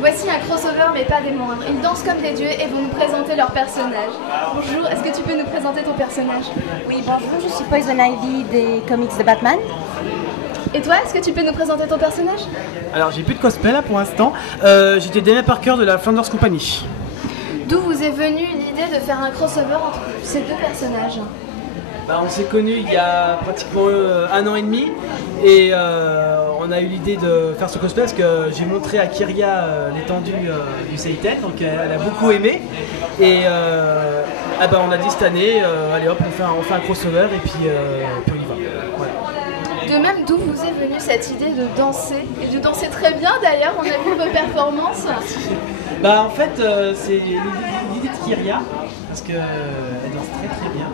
Voici un crossover mais pas des moindres. Ils dansent comme des dieux et vont nous présenter leur personnage. Bonjour, est-ce que tu peux nous présenter ton personnage? Oui, bonjour, je suis Poison Ivy des comics de Batman. Et toi, est-ce que tu peux nous présenter ton personnage? Alors j'ai plus de cosplay là pour l'instant. J'étais Damien Parker de la Flanders Company. D'où vous est venue l'idée de faire un crossover entre ces deux personnages? On s'est connus il y a pratiquement 1 an et demi et on a eu l'idée de faire ce cosplay parce que j'ai montré à Kyria l'étendue du Seiten, donc elle a beaucoup aimé et on a dit cette année, allez hop, on fait un crossover et puis on y va. Voilà. De même, d'où vous est venue cette idée de danser? Et de danser très bien d'ailleurs, on a vu vos performances. En fait, c'est l'idée de Kyria, parce qu'elle danse très très bien,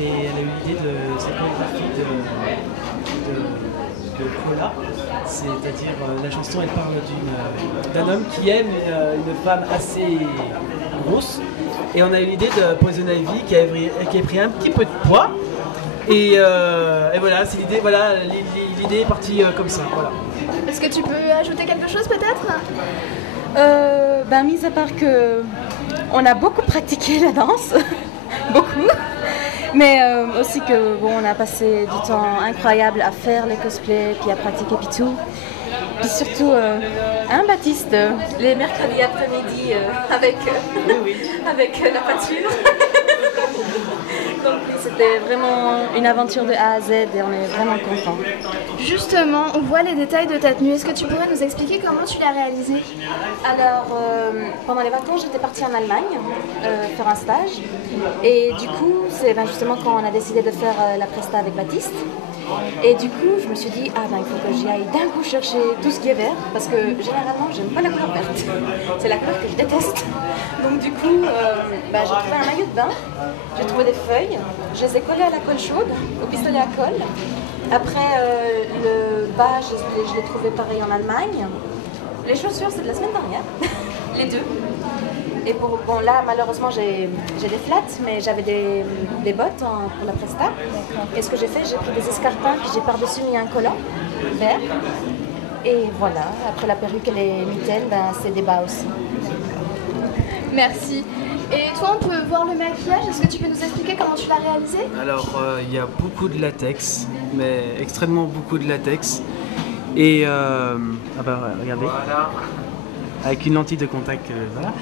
et elle a eu l'idée de cette chorégraphie de Kola, c'est-à-dire la chanson elle parle d'un homme qui aime une femme assez grosse, et on a eu l'idée de Poison Ivy qui a pris un petit peu de poids, et voilà, c'est l'idée, voilà, l'idée est partie comme ça, voilà. Est-ce que tu peux ajouter quelque chose peut-être? Mis à part que on a beaucoup pratiqué la danse, beaucoup, mais aussi que on a passé du temps incroyable à faire les cosplays, puis à pratiquer puis tout. Puis surtout, Baptiste, les mercredis après-midi avec la peinture. Donc c'était vraiment une aventure de A à Z et on est vraiment contents. Justement, on voit les détails de ta tenue. Est-ce que tu pourrais nous expliquer comment tu l'as réalisée? Alors, pendant les vacances, j'étais partie en Allemagne faire un stage. Et du coup, c'est justement quand on a décidé de faire la presta avec Baptiste. Et du coup, je me suis dit, il faut que j'y aille d'un coup chercher tout ce qui est vert, parce que généralement, j'aime pas la couleur verte. C'est la couleur que je déteste. Donc du coup, j'ai trouvé un maillot de bain, j'ai trouvé des feuilles, je les ai collées à la colle chaude, au pistolet à colle. Après, le bas, je l'ai trouvé pareil en Allemagne. Les chaussures, c'est de la semaine dernière, les deux. Et là, malheureusement, j'ai des flats, mais j'avais des bottes pour la presta. Et ce que j'ai fait, j'ai pris des escarpins, puis j'ai par-dessus mis un collant vert. Et voilà, après la perruque et les mitaines, c'est des bas aussi. Merci. Et toi, on peut voir le maquillage. Est-ce que tu peux nous expliquer comment tu l'as réalisé? Alors, il y a beaucoup de latex, mais extrêmement beaucoup de latex. Et, regardez. Voilà. Avec une lentille de contact, voilà.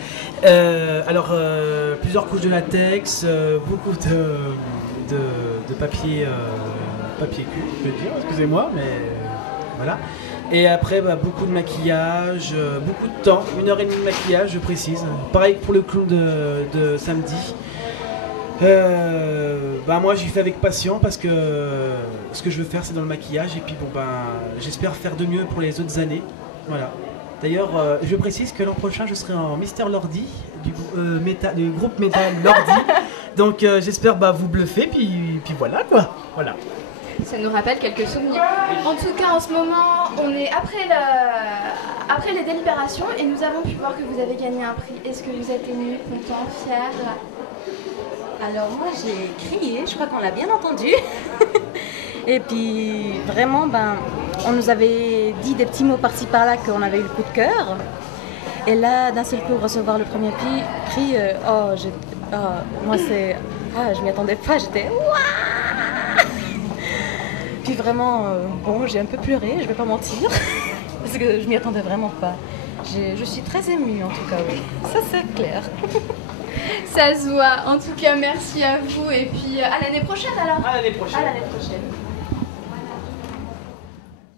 Plusieurs couches de latex, beaucoup de papier, papier cul, je veux dire, excusez-moi, mais voilà. Et après, beaucoup de maquillage, beaucoup de temps, 1h30 de maquillage, je précise. Pareil pour le clown de samedi. Moi j'y fais avec passion parce que ce que je veux faire c'est dans le maquillage et puis j'espère faire de mieux pour les autres années. Voilà. D'ailleurs, je précise que l'an prochain je serai en Mister Lordi du groupe Metal Lordi. Donc j'espère vous bluffer puis voilà quoi. Voilà. Ça nous rappelle quelques souvenirs. En tout cas, en ce moment, on est après les délibérations et nous avons pu voir que vous avez gagné un prix. Est-ce que vous êtes ému, content, fier? Alors moi, j'ai crié, je crois qu'on l'a bien entendu. Et puis vraiment, on nous avait dit des petits mots par-ci par-là qu'on avait eu le coup de cœur. Et là, d'un seul coup, recevoir le premier prix, je m'y attendais pas, j'étais ouah. Puis vraiment, j'ai un peu pleuré, je vais pas mentir, parce que je m'y attendais vraiment pas. Je suis très émue en tout cas, oui. Ça c'est clair. Ça se voit. En tout cas, merci à vous et puis à l'année prochaine alors. À l'année prochaine. À l'année prochaine.